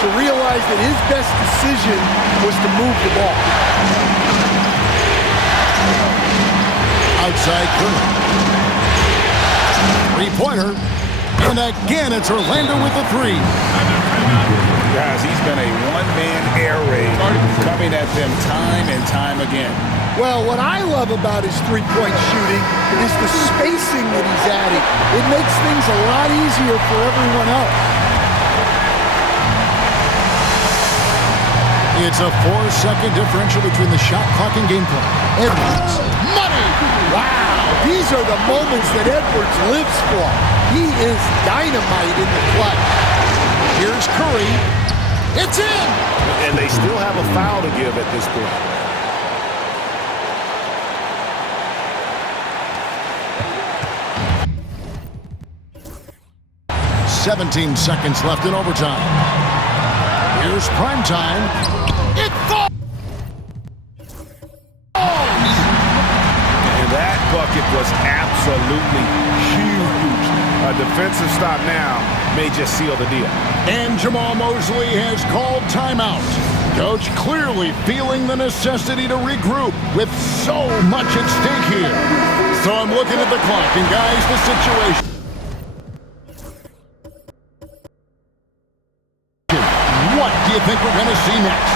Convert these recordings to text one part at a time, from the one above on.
to realize that his best decision was to move the ball. Outside Curry. Three-pointer. And again, it's Orlando with the three. Guys, he's been a one-man air raid coming at them time and time again. Well, what I love about his three-point shooting is the spacing that he's adding. It makes things a lot easier for everyone else. It's a 4-second differential between the shot clock and game clock. Edwards. Money! Wow, these are the moments that Edwards lives for. He is dynamite in the clutch. Here's Curry. It's in! And they still have a foul to give at this point. 17 seconds left in overtime. Here's prime time. It falls! And that bucket was absolutely huge. A defensive stop now may just seal the deal. And Jamal Mosley has called timeout. Coach clearly feeling the necessity to regroup with so much at stake here. So I'm looking at the clock, and guys, the situation. What do you think we're going to see next?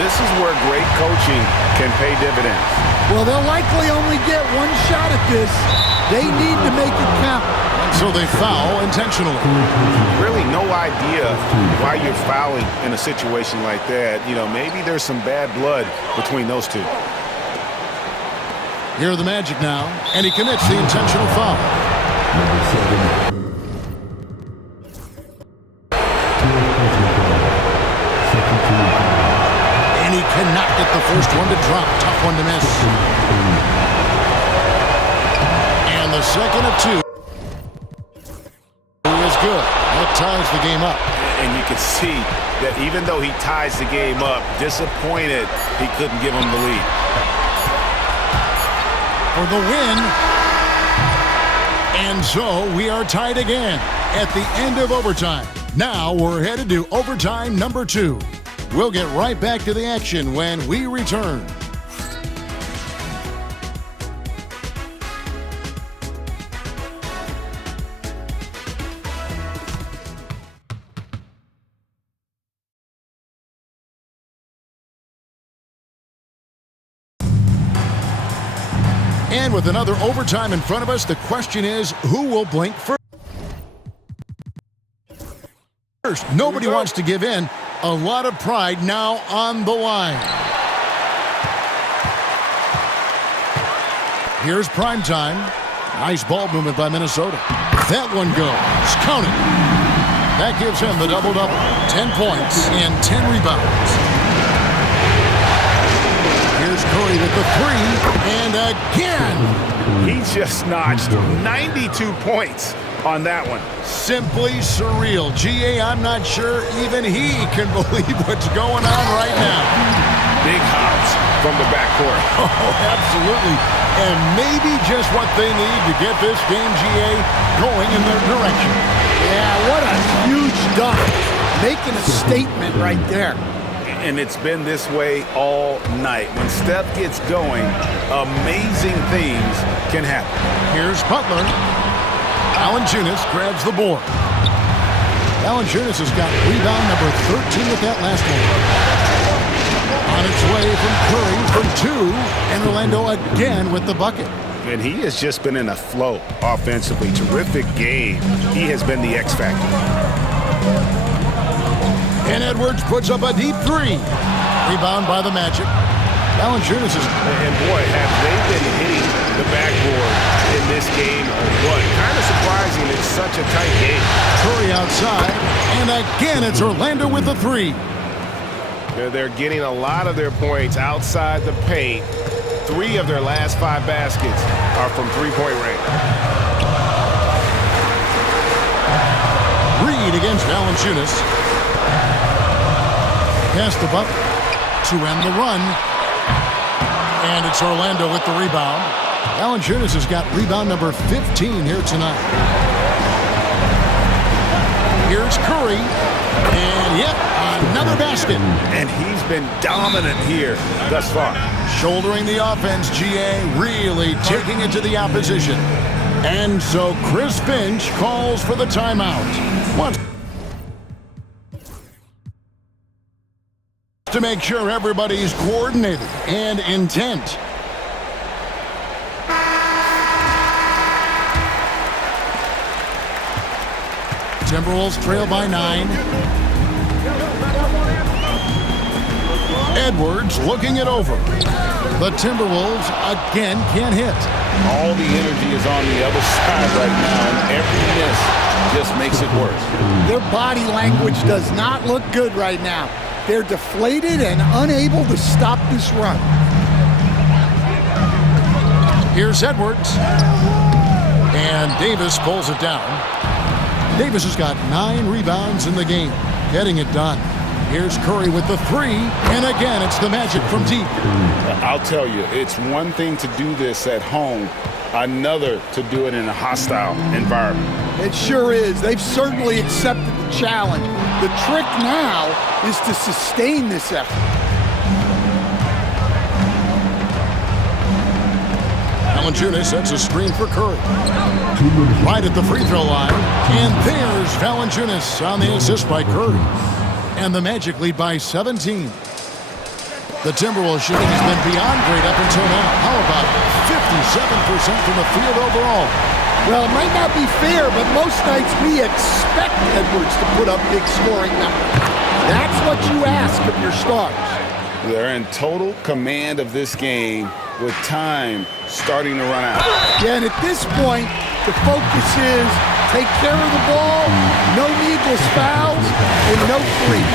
This is where great coaching can pay dividends. Well, they'll likely only get one shot at this. They need to make it count. So they foul intentionally. Really no idea why you're fouling in a situation like that. You know, maybe there's some bad blood between those two. Here are the Magic now, and he commits the intentional foul. And he cannot get the first one to drop. Tough one to miss. And the second of two is good. That ties the game up. And you can see that even though he ties the game up, disappointed he couldn't give him the lead. For the win. And so we are tied again at the end of overtime. Now we're headed to overtime number 2. We'll get right back to the action when we return. And with another overtime in front of us, the question is, who will blink first? Nobody wants to give in. A lot of pride now on the line. Here's prime time. Nice ball movement by Minnesota. That one goes. Count it. That gives him the double-double. 10 points and 10 rebounds. Here's Curry with the three, and again! He just notched 92 points on that one. Simply surreal. G.A., I'm not sure even he can believe what's going on right now. Big hops from the backcourt. Oh, absolutely. And maybe just what they need to get this game, G.A., going in their direction. Yeah, what a huge dunk. Making a statement right there. And it's been this way all night. When Steph gets going, amazing things can happen. Here's Butler. Valanciunas grabs the board. Valanciunas has got rebound number 13 with that last one. On its way from Curry for 2, and Orlando again with the bucket. And he has just been in a flow offensively. Terrific game. He has been the X factor. And Edwards puts up a deep 3. Rebound by the Magic. Valanciunas is... And boy, have they been hitting the backboard in this game or what? Kind of surprising it's such a tight game. Curry outside. And again, it's Orlando with the 3. They're getting a lot of their points outside the paint. 3 of their last 5 baskets are from three-point range. Reed against Valanciunas. Pass to Butler to end the run. And it's Orlando with the rebound. Valanciunas has got rebound number 15 here tonight. Here's Curry. And yep, Another basket. And he's been dominant here thus far. Shouldering the offense, GA really taking it to the opposition. And so Chris Finch calls for the timeout. Wants to make sure everybody's coordinated and intent. Timberwolves trail by 9. Edwards looking it over. The Timberwolves again can't hit. All the energy is on the other side right now, and every miss just makes it worse. Their body language does not look good right now. They're deflated and unable to stop this run. Here's Edwards. And Davis pulls it down. Davis has got 9 rebounds in the game, getting it done. Here's Curry with the 3, and again, it's the Magic from deep. I'll tell you, it's one thing to do this at home, another to do it in a hostile environment. It sure is. They've certainly accepted the challenge. The trick now is to sustain this effort. Valanciunas sets a screen for Curry. Right at the free throw line, and there's Valanciunas on the assist by Curry. And the Magic lead by 17. The Timberwolves shooting has been beyond great up until now. How about 57% from the field overall? Well, it might not be fair, but most nights we expect Edwards to put up big scoring numbers. That's what you ask of your stars. They're in total command of this game with time starting to run out. Yeah, and at this point, the focus is take care of the ball, no needless fouls, and no free.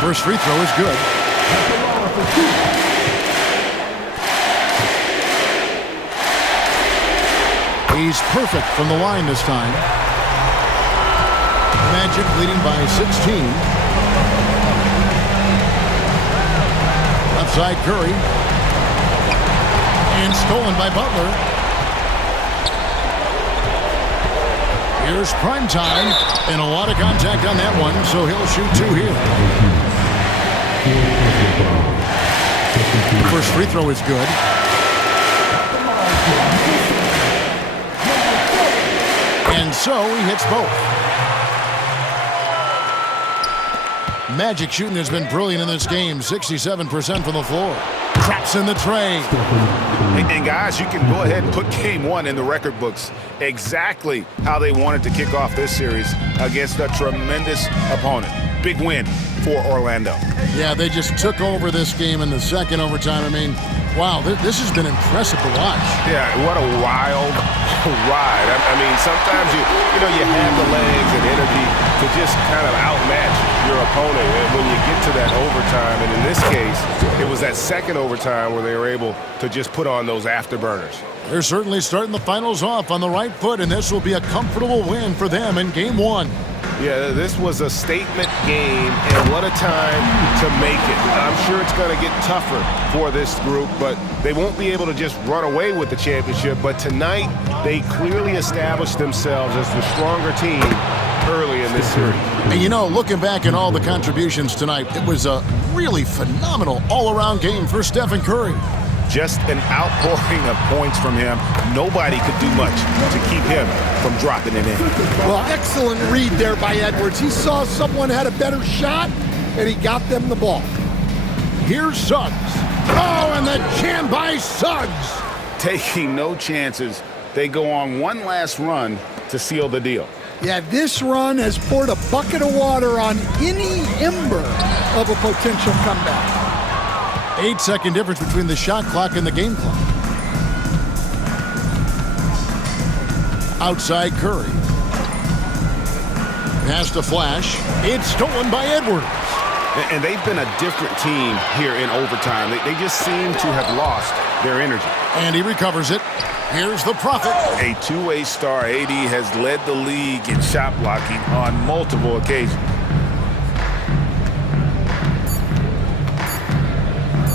First free throw is good. He's perfect from the line this time. Magic leading by 16. Left side Curry. And stolen by Butler. Here's prime time, and a lot of contact on that one, so he'll shoot 2 here. First free throw is good. And so he hits both. Magic shooting has been brilliant in this game, 67% from the floor. Traps in the tray. And guys, you can go ahead and put game 1 in the record books. Exactly how they wanted to kick off this series against a tremendous opponent. Big win for Orlando. Yeah, they just took over this game in the second overtime. I mean, wow, this has been impressive to watch. Yeah, what a wild ride. I mean, sometimes you have the legs and energy to just kind of outmatch your opponent. And when you get to that overtime, and in this case, it was that second overtime where they were able to just put on those afterburners. They're certainly starting the finals off on the right foot, and this will be a comfortable win for them in game 1. Yeah, this was a statement game, and what a time to make it. I'm sure it's going to get tougher for this group, but they won't be able to just run away with the championship. But tonight, they clearly established themselves as the stronger team early in this series. And looking back at all the contributions tonight, it was a really phenomenal all-around game for Stephen Curry. Just an outpouring of points from him. Nobody could do much to keep him from dropping it in. Well, excellent read there by Edwards. He saw someone had a better shot, and he got them the ball. Here's Suggs. Oh, and the jam by Suggs. Taking no chances, they go on one last run to seal the deal. Yeah, this run has poured a bucket of water on any ember of a potential comeback. 8-second difference between the shot clock and the game clock. Outside Curry. Pass to Flash. It's stolen by Edwards. And they've been a different team here in overtime. They just seem to have lost their energy. And he recovers it. Here's the Prophet. A two-way star, AD has led the league in shot blocking on multiple occasions.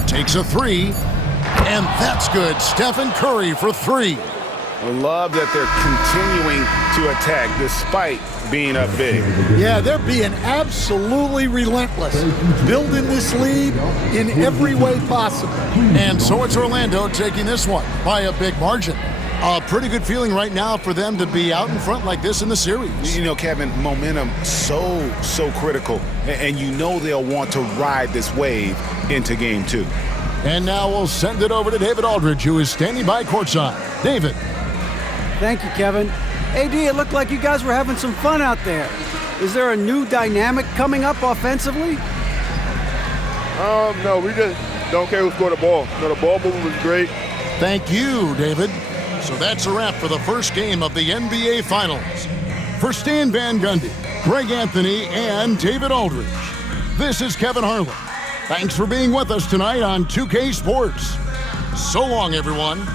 Takes a 3, and that's good. Stephen Curry for 3. I love that they're continuing to attack despite being up big. Yeah, they're being absolutely relentless, building this lead in every way possible. And so it's Orlando taking this one by a big margin. A pretty good feeling right now for them to be out in front like this in the series. You know, Kevin, momentum so critical, and you know they'll want to ride this wave into game 2. And now we'll send it over to David Aldridge, who is standing by courtside. David. Thank you, Kevin. AD, it looked like you guys were having some fun out there. Is there a new dynamic coming up offensively? No, we just don't care who scored the ball. No, the ball movement was great. Thank you, David. So that's a wrap for the first game of the NBA Finals. For Stan Van Gundy, Greg Anthony, and David Aldridge, this is Kevin Harlan. Thanks for being with us tonight on 2K Sports. So long, everyone.